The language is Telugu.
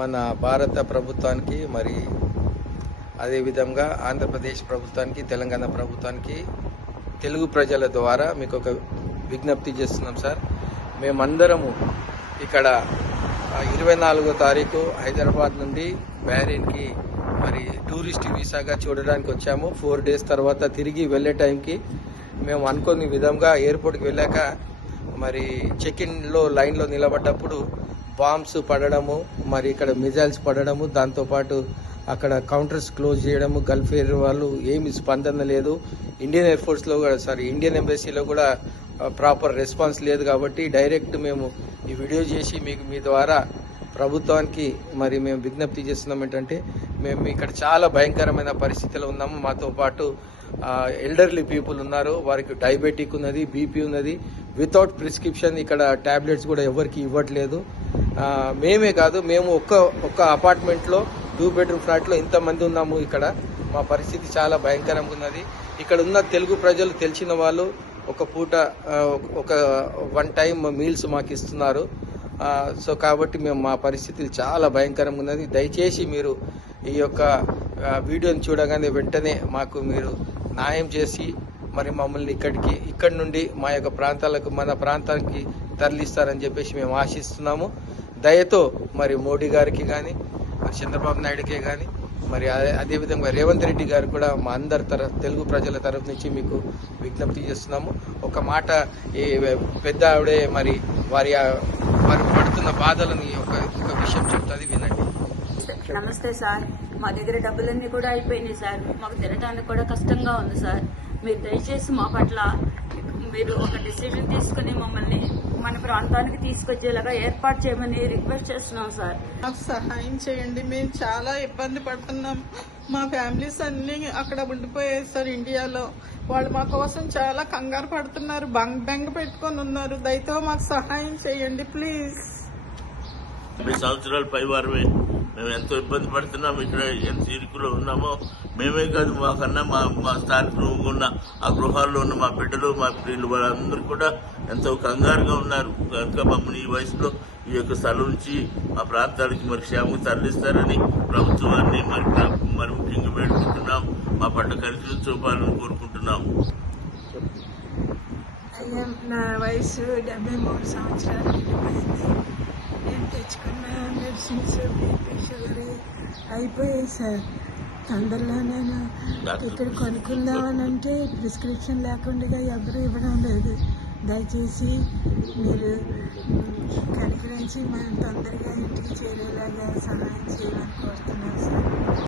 మన భారత ప్రభుత్వానికి మరి అదేవిధంగా ఆంధ్రప్రదేశ్ ప్రభుత్వానికి తెలంగాణ ప్రభుత్వానికి తెలుగు ప్రజల ద్వారా మీకు ఒక విజ్ఞప్తి చేస్తున్నాం సార్. మేమందరము ఇక్కడ 24వ తారీఖు హైదరాబాద్ నుండి బహ్రెయిన్కి మరి టూరిస్ట్ వీసాగా చూడడానికి వచ్చాము. 4 డేస్ తర్వాత తిరిగి వెళ్ళే టైంకి మేము అనుకునే విధంగా ఎయిర్పోర్ట్కి వెళ్ళాక మరి చెక్-ఇన్లో లైన్లో నిలబడ్డప్పుడు బాంబ్స్ పడడము, మరి ఇక్కడ మిజైల్స్ పడడము, దాంతోపాటు అక్కడ కౌంటర్స్ క్లోజ్ చేయడము, గల్ఫ్ ఎయిర్ వాళ్ళు ఏమి స్పందన లేదు. ఇండియన్ ఎయిర్ ఫోర్స్లో కూడా ఇండియన్ ఎంబసీలో కూడా ప్రాపర్ రెస్పాన్స్ లేదు. కాబట్టి డైరెక్ట్ మేము ఈ వీడియో చేసి మీకు మీ ద్వారా ప్రభుత్వానికి మరి మేము విజ్ఞప్తి చేస్తున్నాం ఏంటంటే, మేము ఇక్కడ చాలా భయంకరమైన పరిస్థితిలో ఉన్నాము. మాతో పాటు ఎల్డర్లీ పీపుల్ ఉన్నారు, వారికి డయాబెటిక్ ఉన్నది, బీపీ ఉన్నది. వితౌట్ ప్రిస్క్రిప్షన్ ఇక్కడ టాబ్లెట్స్ కూడా ఎవరికి ఇవ్వట్లేదు. మేమే కాదు, మేము ఒక్క అపార్ట్మెంట్లో 2 బెడ్రూమ్ ఫ్లాట్లో ఇంతమంది ఉన్నాము. ఇక్కడ మా పరిస్థితి చాలా భయంకరంగా ఉన్నది. ఇక్కడ ఉన్న తెలుగు ప్రజలు తెలిసిన వాళ్ళు ఒక పూట ఒక 1 టైం మీల్స్ మాకు ఇస్తున్నారు. సో కాబట్టి మేము మా పరిస్థితులు చాలా భయంకరంగా ఉన్నది. దయచేసి మీరు ఈ యొక్క వీడియోని చూడగానే వెంటనే మాకు మీరు న్యాయం చేసి మరి మమ్మల్ని ఇక్కడి నుండి మా యొక్క ప్రాంతాలకు, మన ప్రాంతానికి తరలిస్తారని చెప్పేసి మేము ఆశిస్తున్నాము. దయతో మరి మోడీ గారికి కానీ, చంద్రబాబు నాయుడుకే కానీ, మరి అదేవిధంగా రేవంత్ రెడ్డి గారు కూడా మా అందరి తెలుగు ప్రజల తరఫు నుంచి మీకు విజ్ఞప్తి చేస్తున్నాము. ఒక మాట ఈ పెద్ద ఆవిడే మరి వారి పడుతున్న బాధలని ఒక విషయం చెప్తుంది, వినండి. నమస్తే సార్, మా దగ్గర డబ్బులన్నీ కూడా అయిపోయినాయి సార్. మాకు తినడానికి కూడా కష్టంగా ఉంది సార్. మీరు దయచేసి మా పట్ల మీరు ఒక డిసిజన్ తీసుకుని మమ్మల్ని మన ప్రాంతానికి తీసుకొచ్చేలాగా ఏర్పాటు చేయమని రిక్వెస్ట్ చేస్తున్నాం సార్. మాకు సహాయం చేయండి, మేము చాలా ఇబ్బంది పడుతున్నాం. మా ఫ్యామిలీస్ అన్ని అక్కడ ఉండిపోయాయి సార్ ఇండియాలో. వాళ్ళు మా కోసం చాలా కంగారు పడుతున్నారు, బెంగ పెట్టుకొని ఉన్నారు. దయతో మాకు సహాయం చేయండి ప్లీజ్. 50 సంవత్సరాల పైవారమే మేము ఎంతో ఇబ్బంది పడుతున్నాం. ఇక్కడ ఎంత ఇరుకులో ఉన్నామో మేమే కాదు, మాకన్నా మా స్థానికులు ఉన్న ఆ గృహాల్లో ఉన్న మా బిడ్డలు, మా పిల్లలు వాళ్ళందరూ కూడా ఎంతో కంగారుగా ఉన్నారు. కనుక మమ్మల్ని ఈ వయసులో ఈ యొక్క స్థలం నుంచి మా ప్రాంతానికి మరి క్షేమంగా తరలిస్తారని ప్రభుత్వాన్ని మరి ముఖ్యంగా వేడుకుంటున్నాం. మా పట్ల కనికరం చూపాలని కోరుకుంటున్నాం. నా వయసు 73 సంవత్సరాలు నేను తెచ్చుకున్న మెడిసిన్స్ బీపీ షుగర్ అయిపోయాయి సార్. తొందరలో నేను ఇక్కడ కొనుక్కుందామని అంటే ప్రిస్క్రిప్షన్ లేకుండా ఎవరు ఇవ్వడం లేదు. దయచేసి మీరు కనికరించి మనం తొందరగా ఇంటికి చేరేలాగా